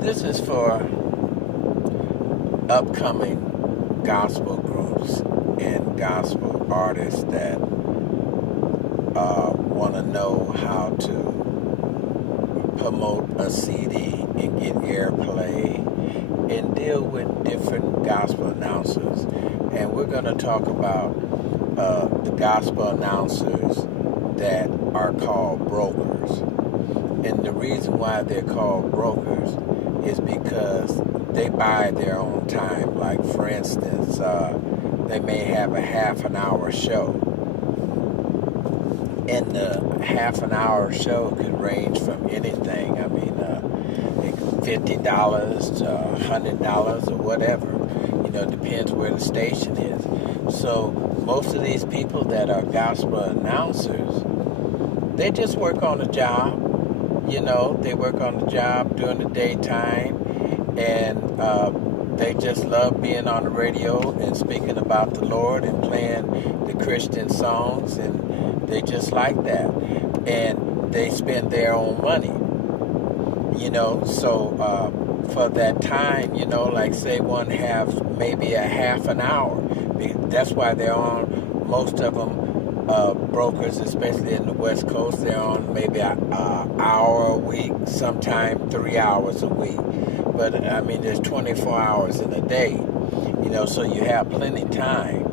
This is for upcoming gospel groups and gospel artists that want to know how to promote a CD and get airplay and deal with different gospel announcers. And we're going to talk about the gospel announcers that are called brokers. And the reason why they're called brokers is because they buy their own time. Like, for instance, they may have a half an hour show. And the half an hour show could range from anything. I mean, $50 to $100 or whatever. You know, it depends where the station is. So most of these people that are gospel announcers, they just work on a job. You know, they work on the job during the daytime, and they just love being on the radio and speaking about the Lord and playing the Christian songs, and they just like that. And they spend their own money, you know. So for that time, you know, like say one have maybe a half an hour. That's why they're on, most of them, brokers, especially in the West Coast, they're on maybe an hour a week, sometimes 3 hours a week. But I mean, there's 24 hours in a day, you know, so you have plenty of time.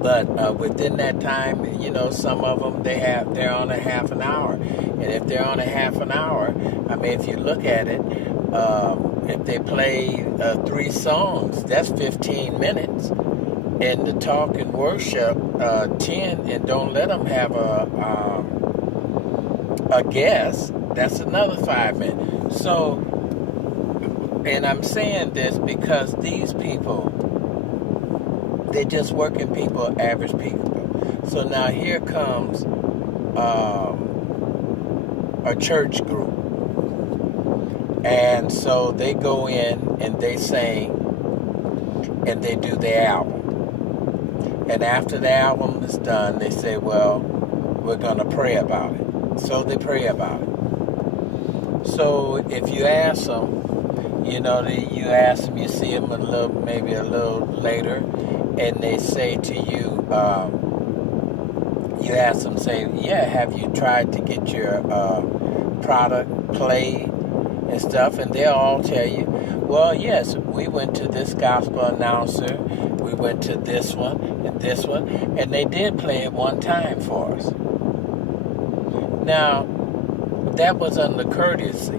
But within that time, you know, some of them, they're on a half an hour. And if they're on a half an hour, I mean, if you look at it, if they play 3 songs, that's 15 minutes. And the talk and worship 10, and don't let them have a guest, that's another 5 minutes. So, and I'm saying this because these people, they're just working people, average people. So now here comes a church group. And so they go in and they sing and they do their album. And after the album is done, they say, well, we're going to pray about it. So they pray about it. So if you ask them, you know, you ask them, you see them maybe a little later, and they say to you, you ask them, say, yeah, have you tried to get your product played and stuff? And they'll all tell you, well, yes, we went to this gospel announcer, we went to this one and this one, and they did play it one time for us. Now, that was under courtesy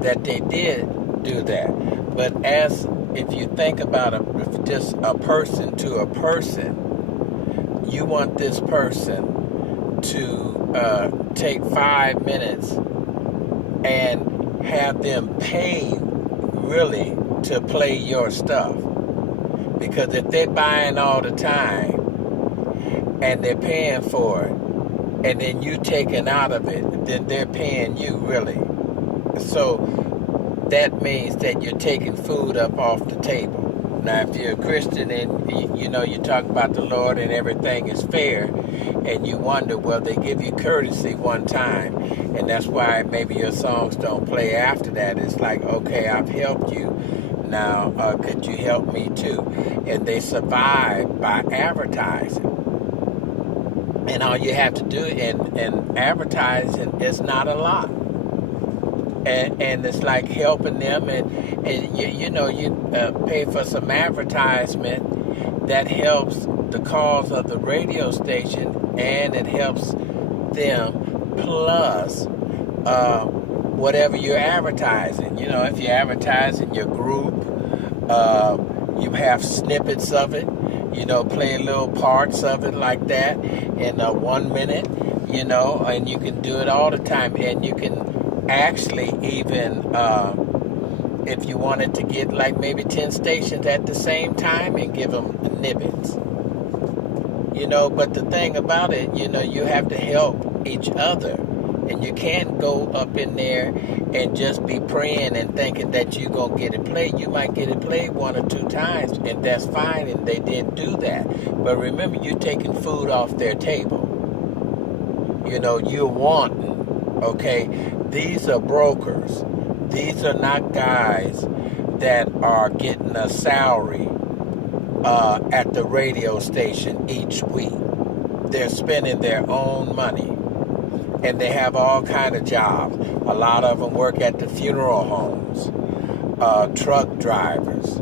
that they did do that. But as if you think about just a person to a person, you want this person to take 5 minutes and have them pay really to play your stuff. Because if they're buying all the time and they're paying for it, and then you taking out of it, then they're paying you really. So that means that you're taking food up off the table. Now, if you're a Christian and you know you talk about the Lord and everything is fair, and you wonder, well, they give you courtesy one time, and that's why maybe your songs don't play after that. It's like, okay, I've helped you. Now, could you help me too? And they survive by advertising. And all you have to do in advertising is not a lot. And it's like helping them, and you pay for some advertisement that helps the cause of the radio station, and it helps them plus whatever you're advertising. You know, if you're advertising your group, you have snippets of it, you know, play little parts of it like that in 1 minute, you know, and you can do it all the time. And you can actually even, if you wanted to get like maybe 10 stations at the same time and give them snippets, you know. But the thing about it, you know, you have to help each other. And you can't go up in there and just be praying and thinking that you're going to get it played. You might get it played 1 or 2 times, and that's fine, and they did do that. But remember, you're taking food off their table. You know, you're wanting, okay? These are brokers. These are not guys that are getting a salary at the radio station each week. They're spending their own money, and they have all kind of jobs. A lot of them work at the funeral homes, truck drivers,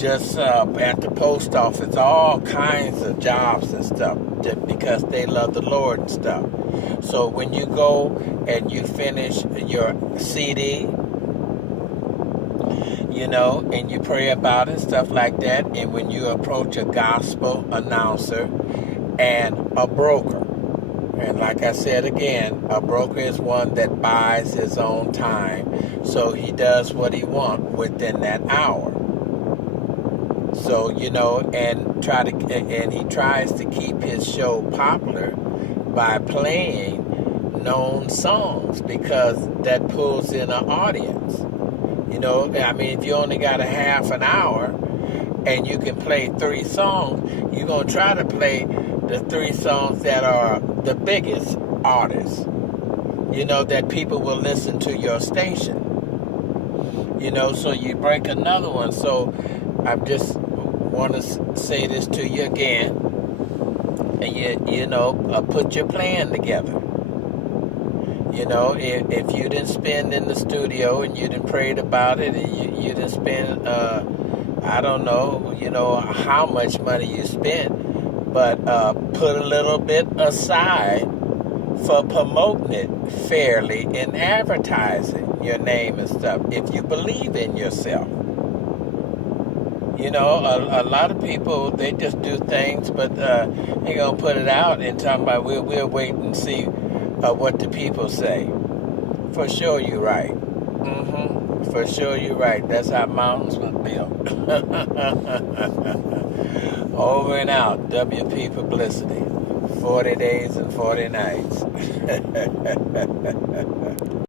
just at the post office, all kinds of jobs and stuff, just because they love the Lord and stuff. So when you go and you finish your CD, and you pray about it, stuff like that, and when you approach a gospel announcer and a broker, and like I said again, a broker is one that buys his own time, so he does what he wants within that hour. So, and he tries to keep his show popular by playing known songs, because that pulls in an audience. If you only got a half an hour and you can play 3 songs, you're going to try to play the 3 songs that are the biggest artists, that people will listen to your station. So you break another one. So I just want to say this to you again, and put your plan together. If you didn't spend in the studio and you didn't prayed about it, and you didn't spend, I don't know, how much money you spent, but put a little bit aside for promoting it fairly and advertising your name and stuff, if you believe in yourself. A lot of people, they just do things, but they're going to put it out and talk about, we'll wait and see what the people say. For sure you're right. For sure you're right. That's how mountains were built. Over and out. WP Publicity. 40 days and 40 nights.